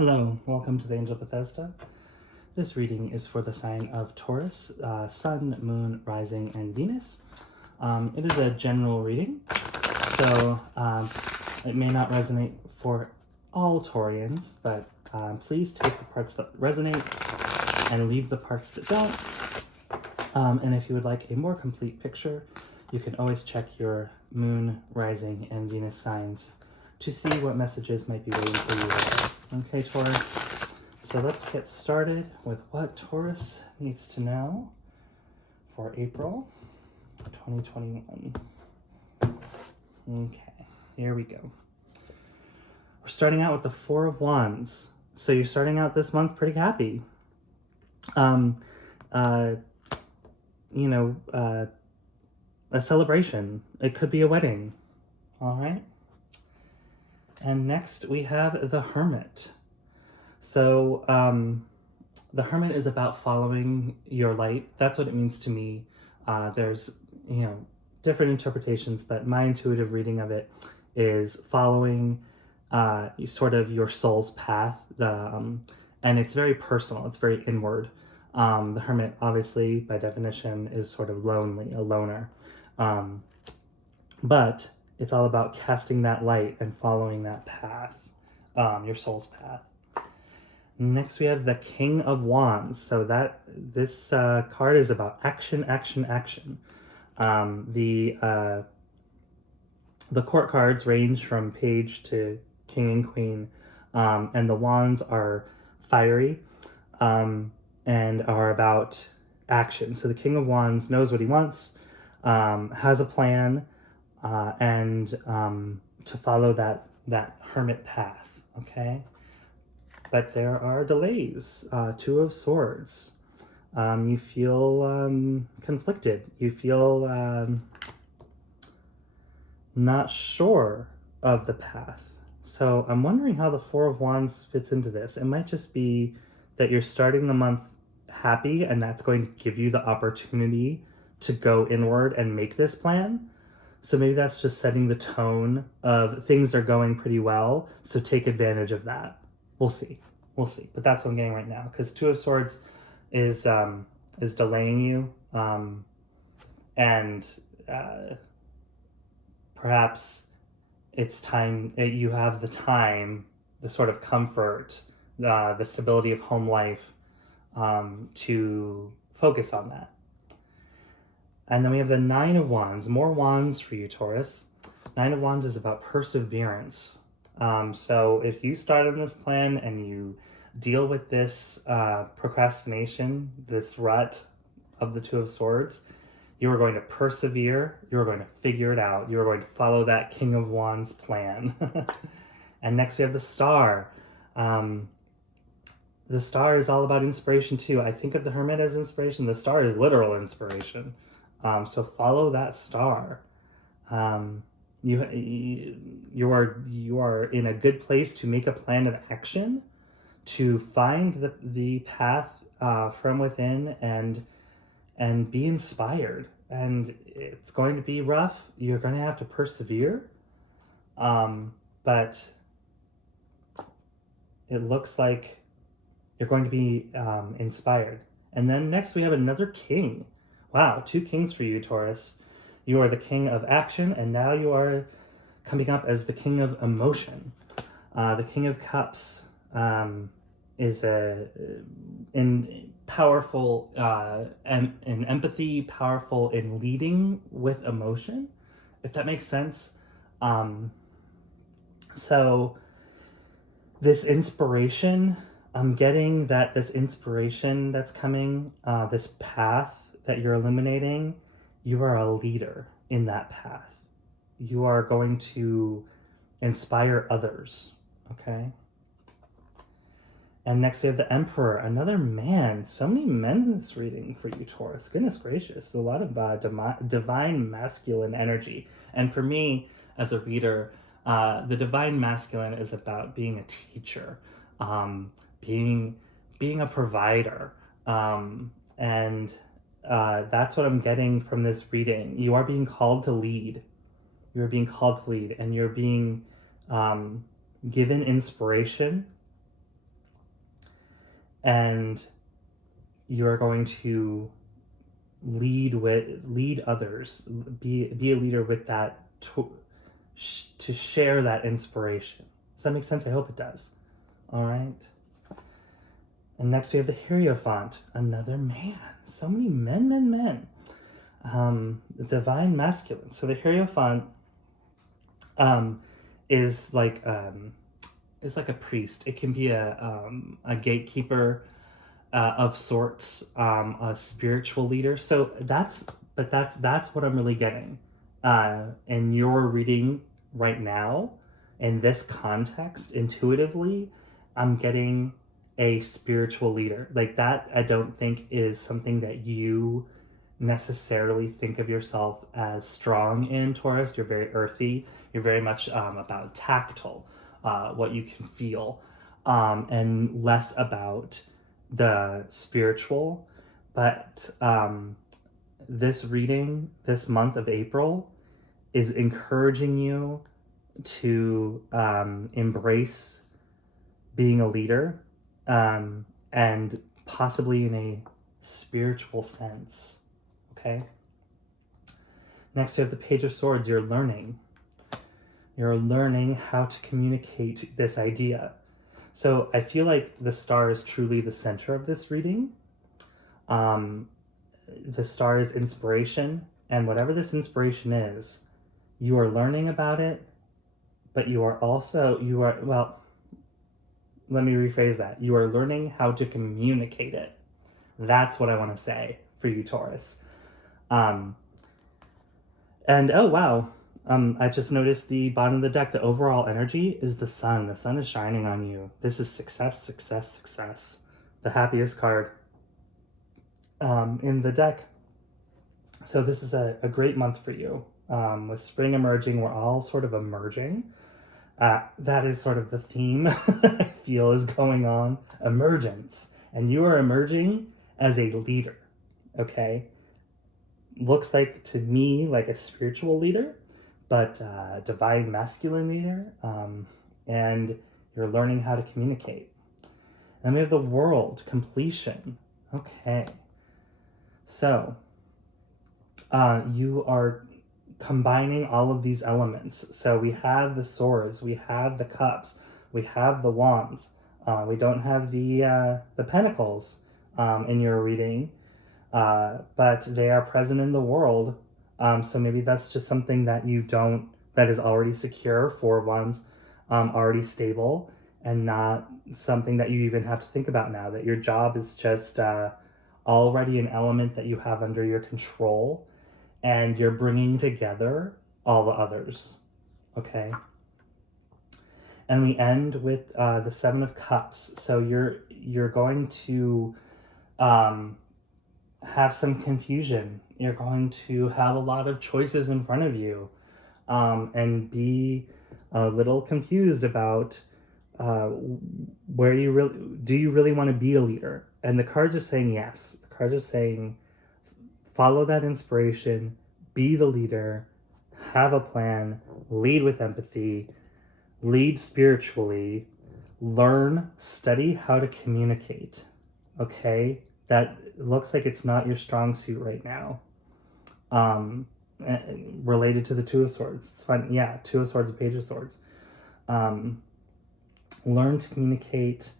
Hello, welcome to the Angel Bethesda. This reading is for the sign of Taurus, Sun, Moon, Rising, and Venus. It is a general reading, so it may not resonate for all Taurians, but please take the parts that resonate and leave the parts that don't. And if you would like a more complete picture, you can always check your Moon, Rising, and Venus signs to see what messages might be waiting for you. Okay, Taurus, so let's get started with what Taurus needs to know for April 2021. Okay, here we go. We're starting out with the Four of Wands. So you're starting out this month pretty happy. A celebration. It could be a wedding. All right. And next we have the Hermit. So the Hermit is about following your light. That's what it means to me. There's, different interpretations, but my intuitive reading of it is following sort of your soul's path. And it's very personal. It's very inward. The Hermit, obviously, by definition, is sort of lonely, a loner. But it's all about casting that light and following that path, your soul's path. Next, we have the King of Wands. So this card is about action, action, action. The court cards range from Page to King and Queen, and the wands are fiery and are about action. So the King of Wands knows what he wants, has a plan, and to follow that hermit path, okay? But there are delays. Two of Swords. You feel conflicted. You feel not sure of the path. So I'm wondering how the Four of Wands fits into this. It might just be that you're starting the month happy, and that's going to give you the opportunity to go inward and make this plan. So maybe that's just setting the tone of things are going pretty well, so take advantage of that. We'll see. But that's what I'm getting right now, because Two of Swords is delaying you, and perhaps it's time, you have the time, the sort of comfort, the stability of home life, to focus on that. And then we have the Nine of Wands. More wands for you, Taurus. Nine of Wands is about perseverance. So if you start on this plan and you deal with this procrastination, this rut of the Two of Swords, you are going to persevere. You are going to figure it out. You are going to follow that King of Wands plan. And next we have the Star. The Star is all about inspiration too. I think of the Hermit as inspiration. The Star is literal inspiration. So follow that star. You are in a good place to make a plan of action, to find the path from within and be inspired. And it's going to be rough. You're going to have to persevere. But it looks like you're going to be inspired. And then next we have another king. Wow, two kings for you, Taurus. You are the king of action, and now you are coming up as the king of emotion. The King of Cups is powerful in empathy, powerful in leading with emotion, if that makes sense. So this inspiration, I'm getting that this inspiration that's coming, this path that you're illuminating, you are a leader in that path. You are going to inspire others, okay? And next we have the Emperor, another man. So many men in this reading for you, Taurus. Goodness gracious, a lot of divine masculine energy. And for me, as a reader, the divine masculine is about being a teacher, being a provider, and that's what I'm getting from this reading. You are being called to lead. You're being called to lead, and you're being given inspiration and you are going to lead others, be a leader with that, to share that inspiration. Does that make sense? I hope it does. All right. And next we have the Hierophant, another man. So many men. Divine masculine. So the Hierophant is like a priest. It can be a gatekeeper of sorts, a spiritual leader. So that's what I'm really getting. In your reading right now, in this context, intuitively, I'm getting a spiritual leader. Like that, I don't think is something that you necessarily think of yourself as strong in, Taurus. You're very earthy. You're very much about tactile, what you can feel, and less about the spiritual. But this reading, this month of April, is encouraging you to embrace being a leader, and possibly in a spiritual sense. Okay. Next, you have the Page of Swords. You're learning how to communicate this idea. So I feel like the star is truly the center of this reading. The star is inspiration, and whatever this inspiration is, you are learning about it, but let me rephrase that. You are learning how to communicate it. That's what I want to say for you, Taurus. And oh wow, I just noticed the bottom of the deck. The overall energy is the sun. The sun is shining on you. This is success, success, success. The happiest card in the deck. So this is a great month for you. With spring emerging, we're all sort of emerging. That is sort of the theme I feel is going on. Emergence. And you are emerging as a leader. Okay? Looks like to me like a spiritual leader, but divine masculine leader. And you're learning how to communicate. Then we have the World, completion. Okay. So you are combining all of these elements. So we have the swords, we have the cups, we have the wands. We don't have the pentacles in your reading, but they are present in the world. So maybe that's just something that that is already secure, 4 of Wands, already stable, and not something that you even have to think about now, that your job is just already an element that you have under your control, and you're bringing together all the others. Okay. And we end with the 7 of Cups. So you're going to have some confusion. You're going to have a lot of choices in front of you, and be a little confused about where you really want to be a leader. And the cards are saying yes. The cards are saying follow that inspiration, be the leader, have a plan, lead with empathy, lead spiritually, learn, study how to communicate. Okay? That looks like it's not your strong suit right now. Related to the 2 of Swords. It's fun. Yeah, 2 of Swords and Page of Swords. Learn to communicate,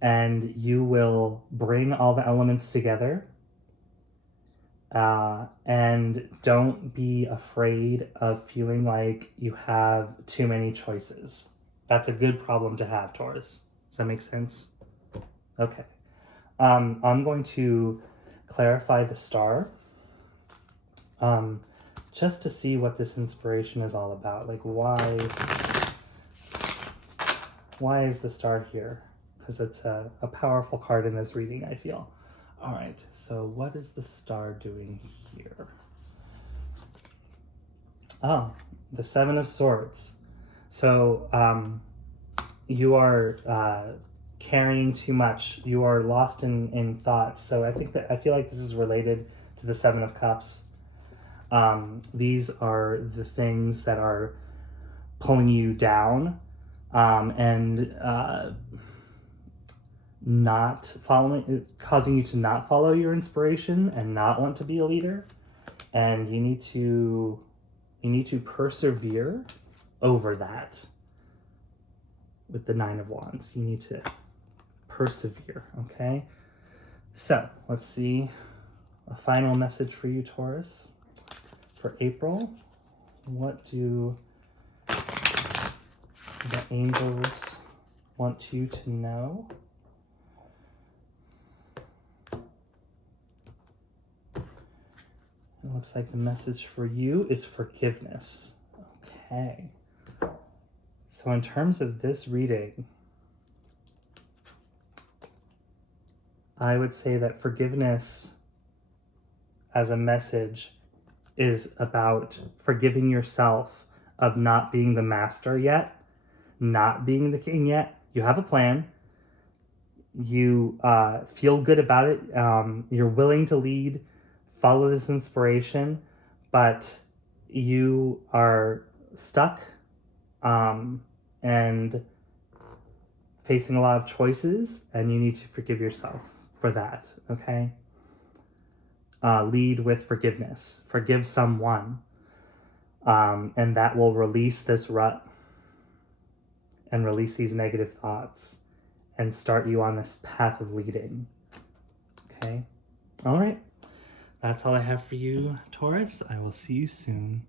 and you will bring all the elements together. And don't be afraid of feeling like you have too many choices. That's a good problem to have, Taurus. Does that make sense? Okay. I'm going to clarify the star, just to see what this inspiration is all about. Like, why is the star here? Because it's a powerful card in this reading, I feel. All right, so what is the star doing here? Oh, the 7 of Swords. So you are carrying too much. You are lost in thoughts. So I feel like this is related to the 7 of Cups. These are the things that are pulling you down, and causing you to not follow your inspiration and not want to be a leader. And you need to persevere over that. With the Nine of Wands, you need to persevere, okay? So let's see a final message for you, Taurus, for April. What do the angels want you to know? It looks like the message for you is forgiveness. Okay. So in terms of this reading, I would say that forgiveness as a message is about forgiving yourself of not being the master yet, not being the king yet. You have a plan. You feel good about it. You're willing to lead, follow this inspiration, but you are stuck and facing a lot of choices, and you need to forgive yourself for that, okay? Lead with forgiveness. Forgive someone, and that will release this rut and release these negative thoughts and start you on this path of leading, okay? All right. That's all I have for you, Taurus. I will see you soon.